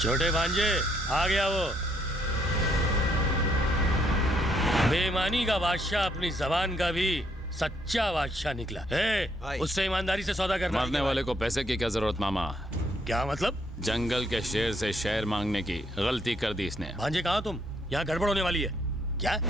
छोटे भांजे, आ गया वो बेईमानी का बादशाह, अपनी जबान का भी सच्चा बादशाह निकला है। उससे ईमानदारी से सौदा करना। मरने वाले को पैसे की क्या जरूरत मामा? क्या मतलब? जंगल के शेर से शेर मांगने की गलती कर दी इसने। भांजे कहाँ तुम? यहाँ गड़बड़ होने वाली है क्या?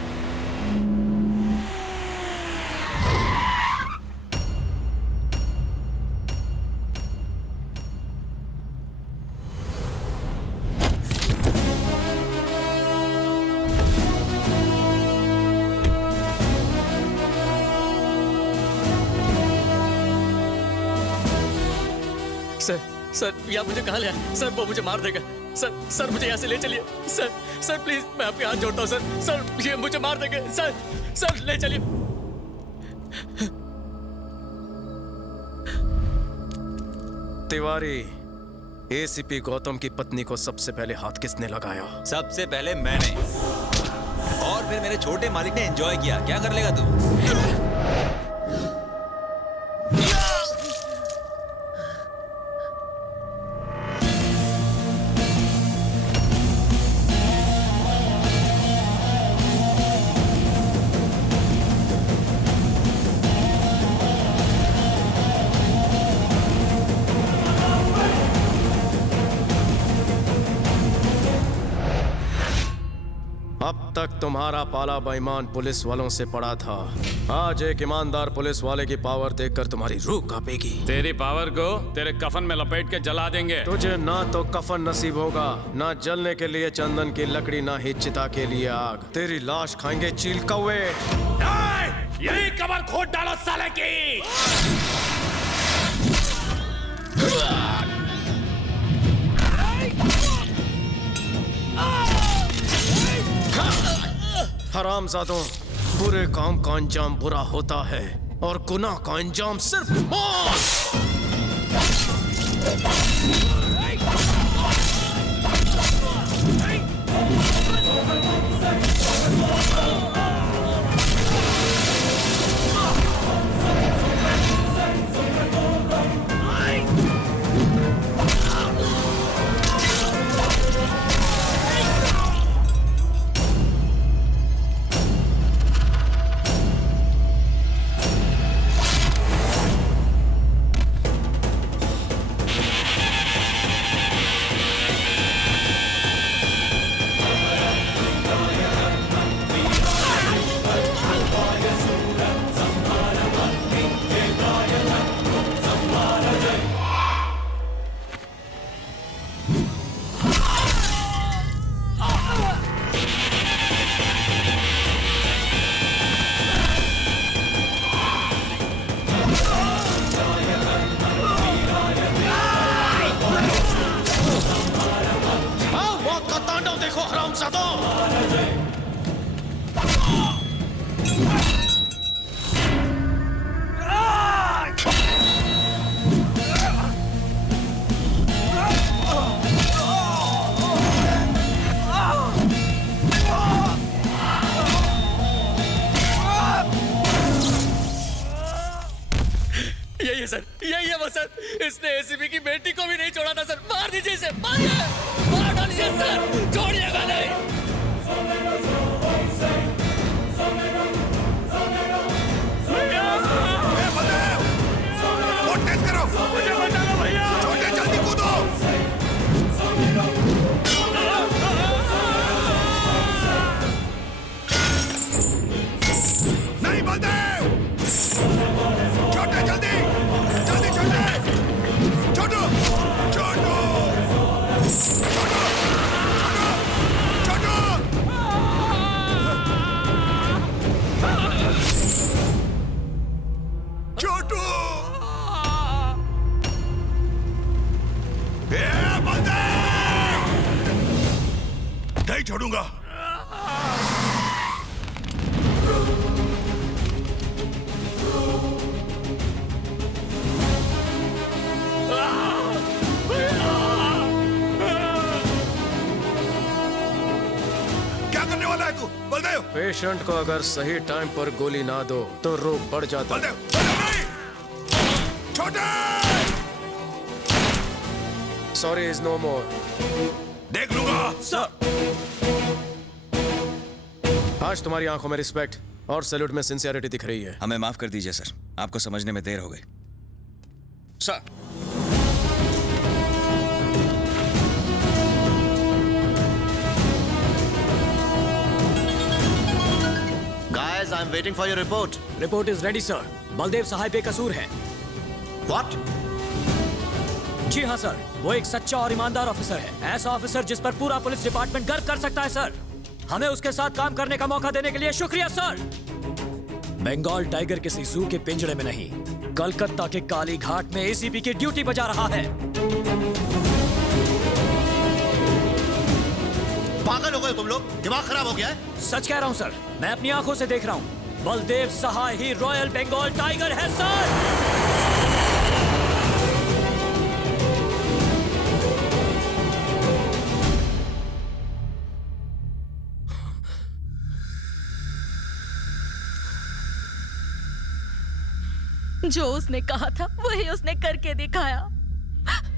सर यहाँ मुझे कहाँ ले आए? सर वो मुझे मार देगा। सर मुझे यहाँ से ले चलिए। सर प्लीज, मैं आपके हाथ जोड़ता हूँ सर ये मुझे मार देंगे। सर ले चलिए। तिवारी, एसीपी गौतम की पत्नी को सबसे पहले हाथ किसने लगाया? सबसे पहले मैंने, और फिर मेरे छोटे मालिक ने एंजॉय किया। क्या कर लेगा तू? अब तक तुम्हारा पाला बेईमान पुलिस वालों से पड़ा था। आज एक ईमानदार पुलिस वाले की पावर देखकर तुम्हारी रूह कांपेगी। तेरी पावर को तेरे कफन में लपेट के जला देंगे। तुझे ना तो कफन नसीब होगा, ना जलने के लिए चंदन की लकड़ी, ना ही चिता के लिए आग। तेरी लाश खाएंगे चील कौवे। यही कबर खोद डालो साले की। हरामजादों, बुरे काम का अंजाम बुरा होता है और गुनाह का अंजाम सिर्फ मौत। यही है वो सर। इसने एसीपी की बेटी को भी नहीं छोड़ा था सर। मार दीजिए इसे, मार डालिए सर, छोड़िएगा नहीं। मुझे बचा लो भैया। छोटे जल्दी कूदो। नहीं बलदेव, छोटे जल्दी जल्दी, छोटे छोटू छोटू छोटू छोटू छोटू। नहीं छोड़ूंगा। क्या करने वाला है तू? बलदेव, पेशेंट को अगर सही टाइम पर गोली ना दो तो रोग बढ़ जाता है। बलदेव नहीं। छोटे। Sorry is no more. देख लूंगा। सर। आज तुम्हारी आंखों में रिस्पेक्ट और सैल्यूट में सिंसियरिटी दिख रही है। हमें माफ कर दीजिए सर, आपको समझने में देर हो गई। Sir. Guys, I'm waiting for your report. Report is ready sir. Baldev Sahay बेकसूर है। What? जी हाँ सर, वो एक सच्चा और ईमानदार ऑफिसर है। ऐसा ऑफिसर जिस पर पूरा पुलिस डिपार्टमेंट गर्व कर सकता है सर। हमें उसके साथ काम करने का मौका देने के लिए शुक्रिया सर। बंगाल टाइगर किसी जू के पिंजरे में नहीं, कलकत्ता के काली घाट में एसीपी की ड्यूटी बजा रहा है। पागल हो गए तुम लोग? दिमाग खराब हो गया है? सच कह रहा हूँ सर, मैं अपनी आंखों से देख रहा हूँ। बलदेव सहाय ही रॉयल बंगाल टाइगर है सर। जो उसने कहा था वही उसने करके दिखाया।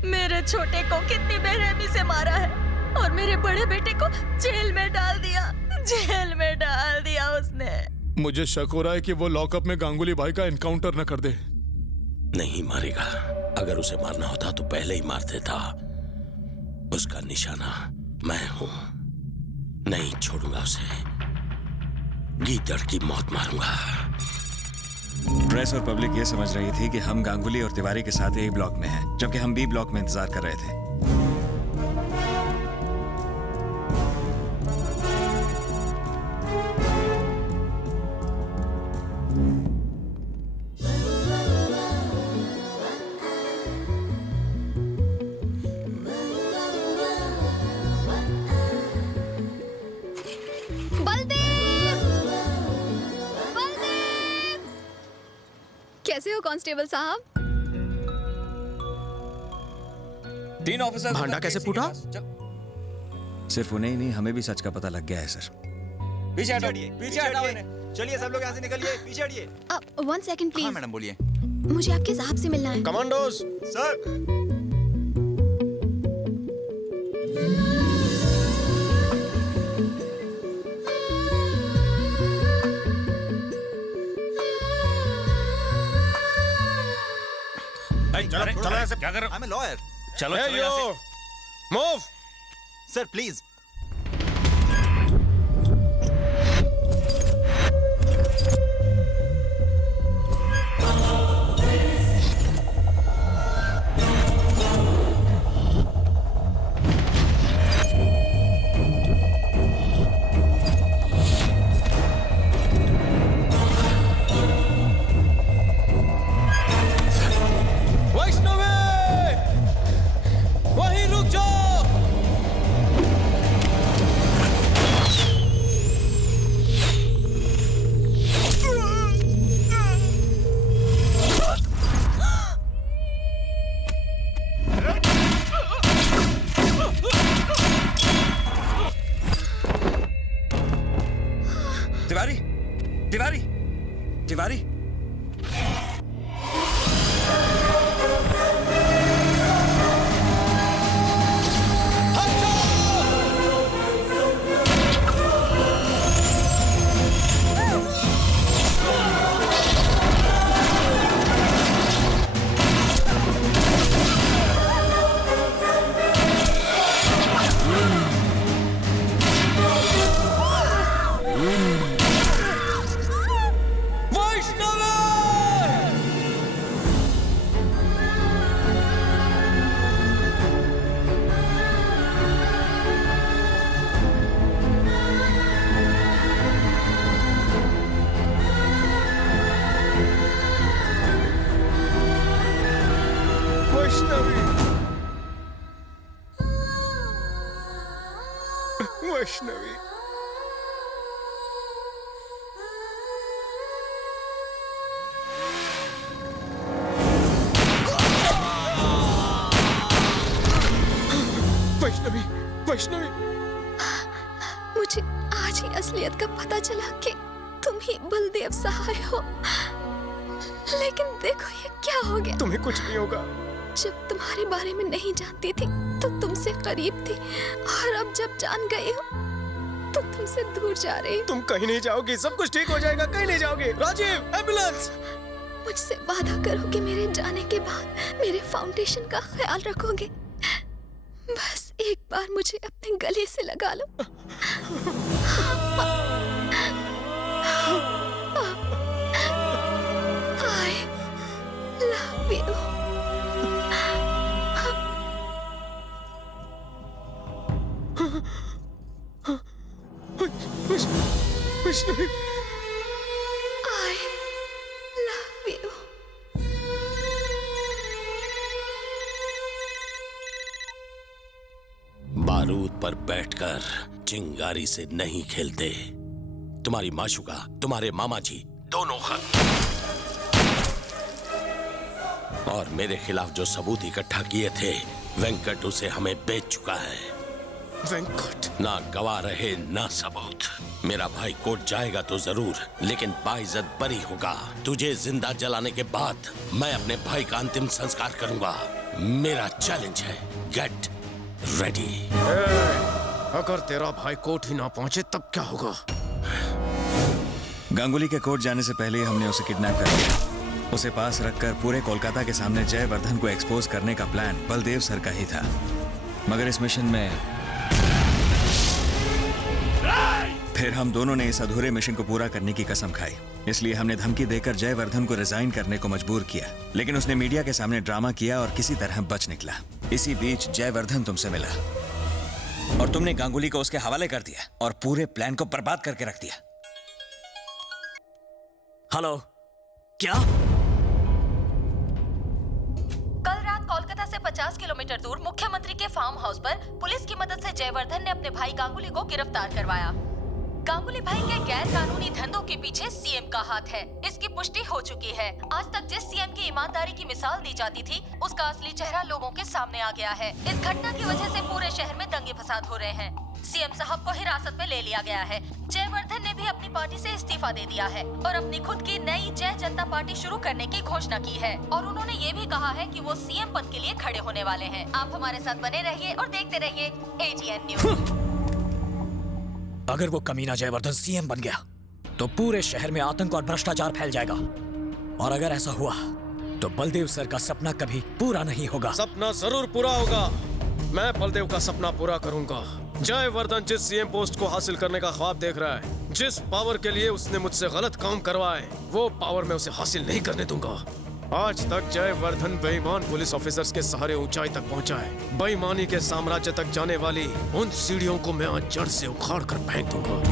मेरे छोटे को कितनी बेरहमी से मारा है और मेरे बड़े बेटे को जेल में डाल दिया। जेल में डाल दिया उसने। मुझे शक हो रहा है कि वो लॉकअप में गांगुली भाई का एनकाउंटर न कर दे। नहीं मारेगा। अगर उसे मारना होता तो पहले ही मार देता। उसका निशाना मैं हूं। नहीं छोड़ूंगा उसे। गीदड़ की मौत मारूंगा। प्रेस और पब्लिक ये समझ रही थी कि हम गांगुली और तिवारी के साथ ए ब्लॉक में हैं, जबकि हम बी ब्लॉक में इंतजार कर रहे थे। कैसे हो कांस्टेबल साहब? 3 ऑफिसर भांडा कैसे फूटा? सिर्फ उन्हें ही नहीं, हमें भी सच का पता लग गया है सर। पीछे हटाओ इन्हें। चलिए सब लोग यहाँ से निकलिए, पीछे हटिए। 1 सेकंड प्लीज। हाँ मैडम बोलिए। मुझे आपके साहब से मिलना है। Commandos sir. चलो ऐसे क्या कर रहे हो? I'm a lawyer. चलो चलो यहाँ से। Move. Sir please. Tiwari, Tiwari, Tiwari. Vaishnavi. Vaishnavi, Vaishnavi. मुझे आज ही असलियत का पता चला कि तुम ही बलदेव सहाय हो। लेकिन देखो ये क्या हो गया। तुम्हें कुछ नहीं होगा। जब तुम्हारे बारे में नहीं जानती थी तो तुमसे करीब थी और अब जब जान गई हो तो तुमसे दूर जा रही हूँ। तुम कहीं नहीं जाओगी, सब कुछ ठीक हो जाएगा, कहीं नहीं जाओगी। राजीव, एम्बुलेंस! मुझसे वादा करो कि मेरे जाने के बाद मेरे फाउंडेशन का ख्याल रखोगे। बस एक बार मुझे अपने गले से लगा लो। I love you. Vaishnavi, I love you. बारूद पर बैठकर चिंगारी से नहीं खेलते। तुम्हारी माशुका, तुम्हारे मामा जी दोनों खत और मेरे खिलाफ जो सबूत इकट्ठा किए थे, वेंकट उसे हमें बेच चुका है। वेंकट? ना गवाह रहे ना सबूत। मेरा भाई कोर्ट जाएगा तो जरूर, लेकिन बाइज्जत बरी होगा। तुझे जिंदा जलाने के बाद मैं अपने भाई का अंतिम संस्कार करूंगा। मेरा चैलेंज है, गेट रेडी। अगर तेरा भाई कोर्ट ही ना पहुंचे तब क्या होगा? गांगुली के कोर्ट जाने से पहले हमने उसे किडनैप कर लिया। उसे पास रखकर पूरे कोलकाता के सामने जयवर्धन को एक्सपोज करने का प्लान बलदेव सर का ही था। मगर इस मिशन में फिर हम दोनों ने इस अधूरे मिशन को पूरा करने की कसम खाई। इसलिए हमने धमकी देकर जयवर्धन को रिजाइन करने को मजबूर किया, लेकिन उसने मीडिया के सामने ड्रामा किया और किसी तरह बच निकला। इसी बीच जयवर्धन तुमसे मिला और तुमने गांगुली को उसके हवाले कर दिया और पूरे प्लान को बर्बाद करके रख दिया। हेलो, क्या? कल रात कोलकाता से 50 किलोमीटर दूर मुख्यमंत्री के फार्म हाउस पर पुलिस की मदद से जयवर्धन ने अपने भाई गांगुली को गिरफ्तार करवाया। गांगुली भाई के गैर कानूनी धंधों के पीछे सीएम का हाथ है, इसकी पुष्टि हो चुकी है। आज तक जिस सीएम की ईमानदारी की मिसाल दी जाती थी, उसका असली चेहरा लोगों के सामने आ गया है। इस घटना की वजह से पूरे शहर में दंगे फसाद हो रहे हैं। सीएम साहब को हिरासत में ले लिया गया है। जयवर्धन ने भी अपनी पार्टी से इस्तीफा दे दिया है और अपनी खुद की नई जय जनता पार्टी शुरू करने की घोषणा की है। और उन्होंने ये भी कहा है कि वो सीएम पद के लिए खड़े होने वाले हैं। आप हमारे साथ बने रहिए और देखते रहिए ATN न्यूज़। अगर वो कमीना जयवर्धन सीएम बन गया तो पूरे शहर में आतंक और भ्रष्टाचार फैल जाएगा, और अगर ऐसा हुआ तो बलदेव सर का सपना कभी पूरा नहीं होगा। सपना जरूर पूरा होगा। मैं बलदेव का सपना पूरा करूंगा। जयवर्धन जिस सीएम पोस्ट को हासिल करने का ख्वाब देख रहा है, जिस पावर के लिए उसने मुझसे गलत काम करवाए, वो पावर मैं उसे हासिल नहीं करने दूंगा। आज तक जयवर्धन बेईमान पुलिस ऑफिसर्स के सहारे ऊंचाई तक पहुंचा है। बेईमानी के साम्राज्य तक जाने वाली उन सीढ़ियों को मैं आज जड़ से उखाड़ कर फेंक दूंगा।